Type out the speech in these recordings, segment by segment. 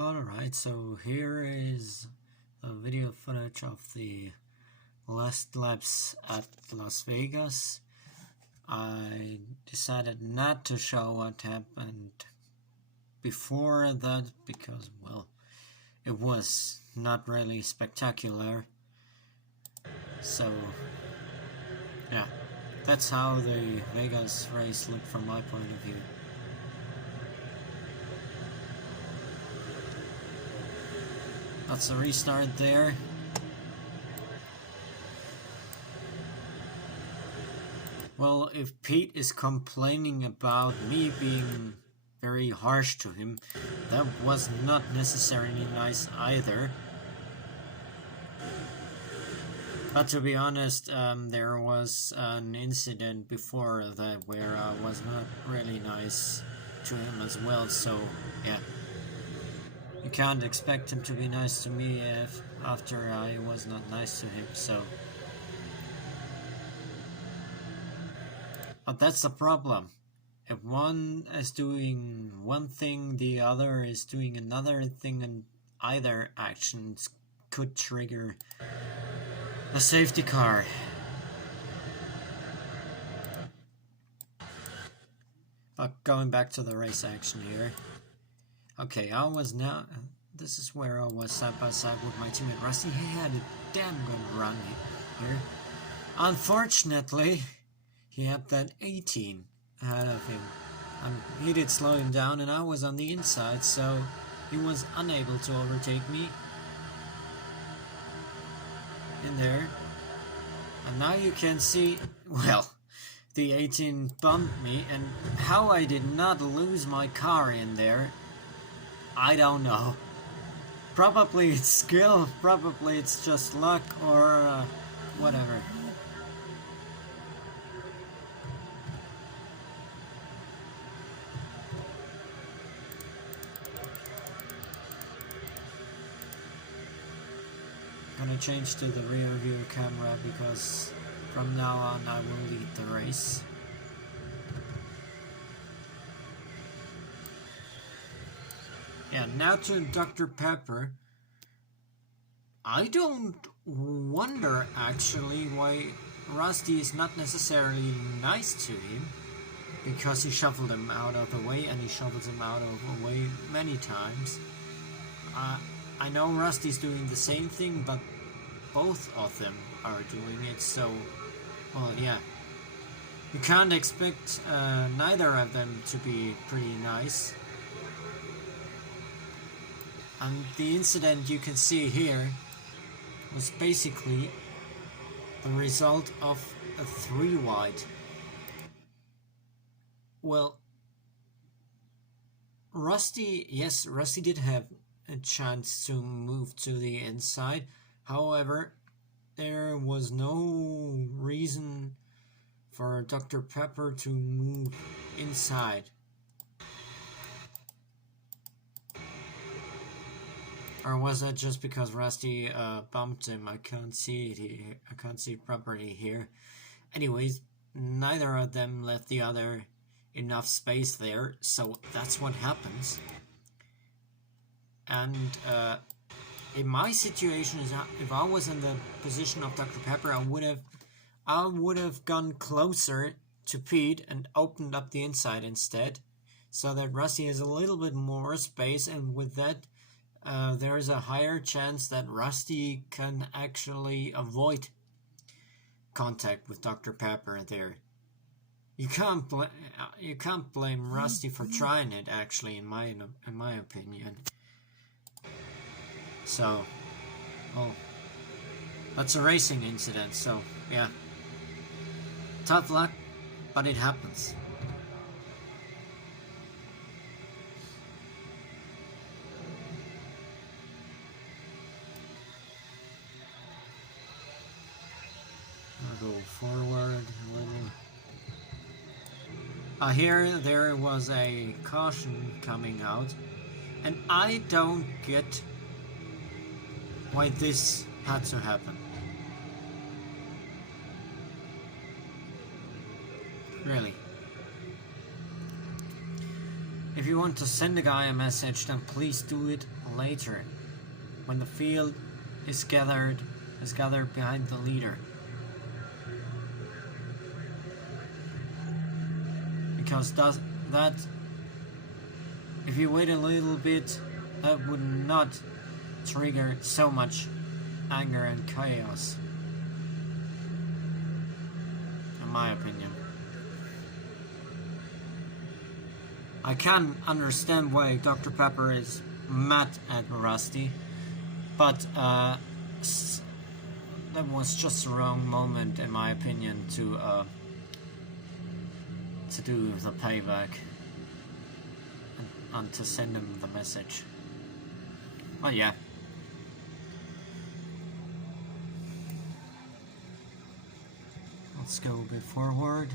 Alright, so here is a video footage of the last laps at Las Vegas. I decided not to show what happened before that because, well, it was not really spectacular. So, yeah, that's how the Vegas race looked from my point of view. That's a restart there. Well, if Pete is complaining about me being very harsh to him, that was not necessarily nice either. But to be honest, there was an incident before that where I was not really nice to him as well, so yeah. You can't expect him to be nice to me after I was not nice to him, so... But that's the problem. If one is doing one thing, the other is doing another thing, and either actions could trigger a safety car. But going back to the race action here. Okay, this is where I was side by side with my teammate Rusty. He had a damn good run here. Unfortunately, he had that 18 ahead of him. He did slow him down, and I was on the inside, so he was unable to overtake me in there. And now you can see, well, the 18 bumped me, and how I did not lose my car in there, I don't know. Probably it's skill, probably it's just luck, or whatever. I'm gonna change to the rear view camera because from now on I will lead the race. Yeah, now to Dr. Pepper. I don't wonder actually why Rusty is not necessarily nice to him, because he shuffled him out of the way, and he shuffles him out of the way many times. I know Rusty's doing the same thing, but both of them are doing it, so, well, yeah. You can't expect neither of them to be pretty nice. And the incident you can see here was basically the result of a 3 wide. Well, Rusty did have a chance to move to the inside. However, there was no reason for Dr. Pepper to move inside. Or was that just because Rusty bumped him? I can't see it. I can't see it properly here. Anyways, neither of them left the other enough space there, so that's what happens. And in my situation, if I was in the position of Dr. Pepper, I would have gone closer to Pete and opened up the inside instead, so that Rusty has a little bit more space, and with that, there is a higher chance that Rusty can actually avoid contact with Dr. Pepper there. You can't blame Rusty for trying it, actually, in my opinion. So, well, that's a racing incident, so yeah. Tough luck, but it happens. I'll go forward a little. Here there was a caution coming out, and I don't get why this had to happen. Really. if you want to send a guy a message, then please do it later, when the field is gathered behind the leader. Because that if you wait a little bit, that would not trigger so much anger and chaos, in my opinion. I can understand why Dr. Pepper is mad at Rusty, but that was just the wrong moment, in my opinion, to do the payback and to send him the message. Well, yeah. Let's go a bit forward.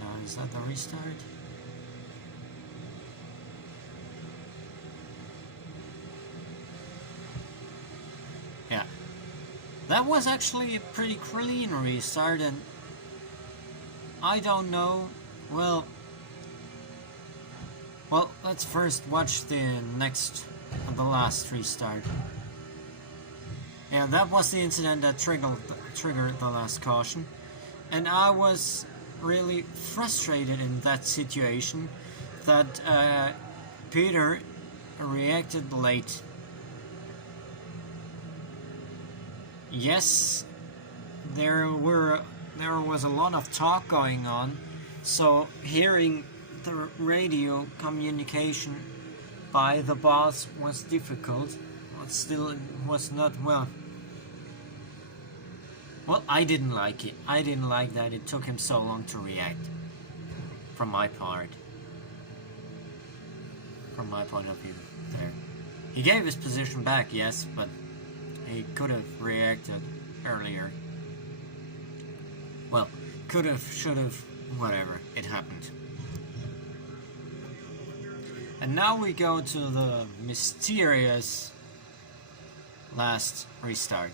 Now, is that the restart? Yeah. That was actually a pretty clean restart, and I don't know. Well, let's first watch the last restart. Yeah, that was the incident that triggered the last caution, and I was really frustrated in that situation that Peter reacted late. Yes, there was a lot of talk going on, so hearing the radio communication by the boss was difficult, but still it was not well. Well, I didn't like it. I didn't like that it took him so long to react. From my part. From my point of view, there. He gave his position back, yes, but he could have reacted earlier. Well, could have, should have, whatever. It happened. And now we go to the mysterious last restart.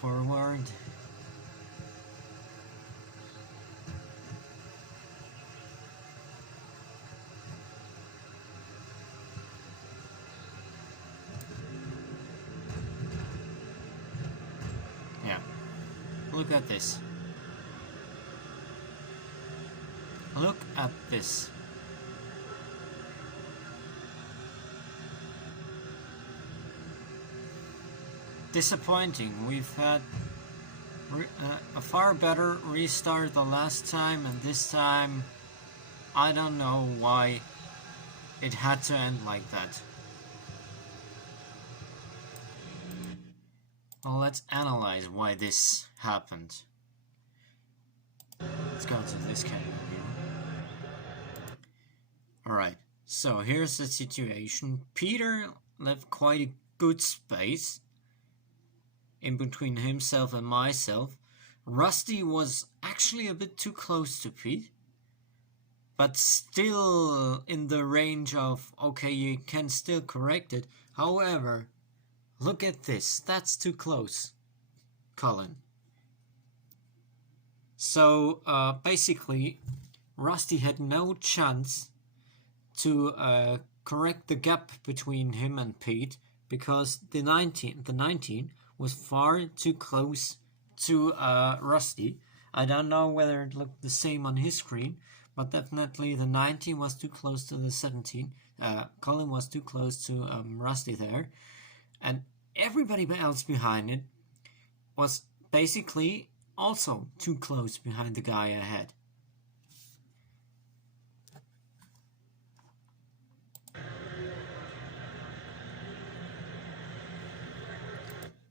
Forward. Yeah. Look at this. Look at this. Disappointing. We've had a far better restart the last time, and this time I don't know why it had to end like that. Well, let's analyze why this happened. Let's go to this kind of view. Alright, so here's the situation. Peter left quite a good space in between himself and myself. Rusty was actually a bit too close to Pete, but still in the range of, okay, you can still correct it. However, look at this. That's too close, Colin. So, basically, Rusty had no chance to correct the gap between him and Pete, because the 19 was far too close to Rusty. I don't know whether it looked the same on his screen, but definitely the 19 was too close to the 17. Colin was too close to Rusty there. And everybody else behind it was basically also too close behind the guy ahead.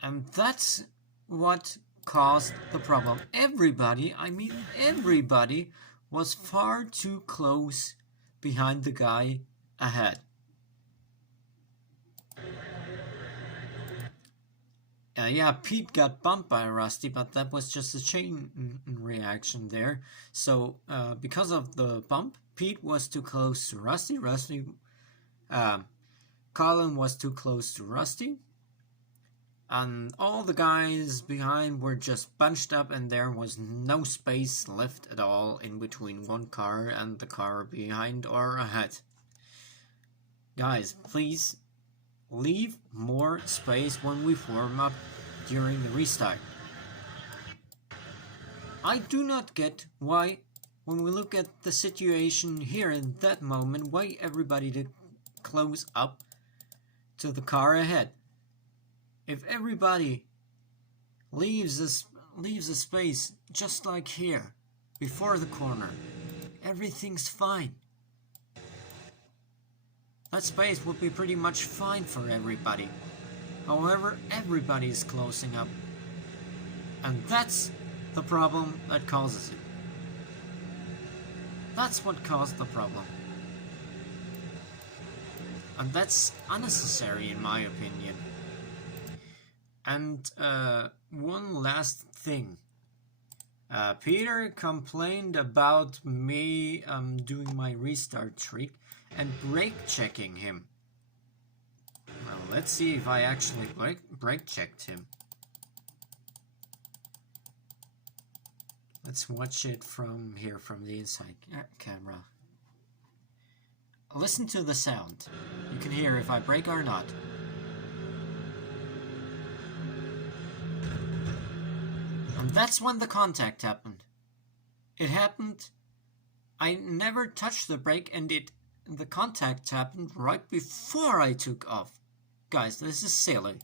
And that's what caused the problem. Everybody, I mean everybody, was far too close behind the guy ahead. Yeah, Pete got bumped by Rusty, but that was just a chain reaction there. So, because of the bump, Pete was too close to Rusty. Colin was too close to Rusty. And all the guys behind were just bunched up, and there was no space left at all in between one car and the car behind or ahead. Guys, please leave more space when we form up during the restart. I do not get why, when we look at the situation here in that moment, why everybody did close up to the car ahead. If everybody leaves a space just like here, before the corner, everything's fine. That space would be pretty much fine for everybody. However, everybody is closing up. And that's the problem that causes it. That's what caused the problem. And that's unnecessary in my opinion. And one last thing. Peter complained about me doing my restart trick and brake checking him. Well, let's see if I actually brake checked him. Let's watch it from here, from the inside camera. Listen to the sound. You can hear if I brake or not. And that's when the contact happened. It happened. I never touched the brake, and the contact happened right before I took off. Guys, this is silly.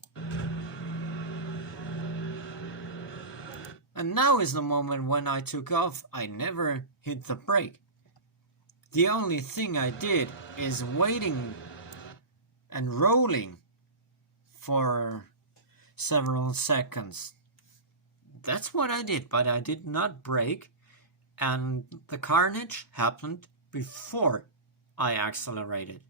And now is the moment when I took off. I never hit the brake. The only thing I did is waiting and rolling for several seconds. That's what I did, but I did not brake, and the carnage happened before I accelerated.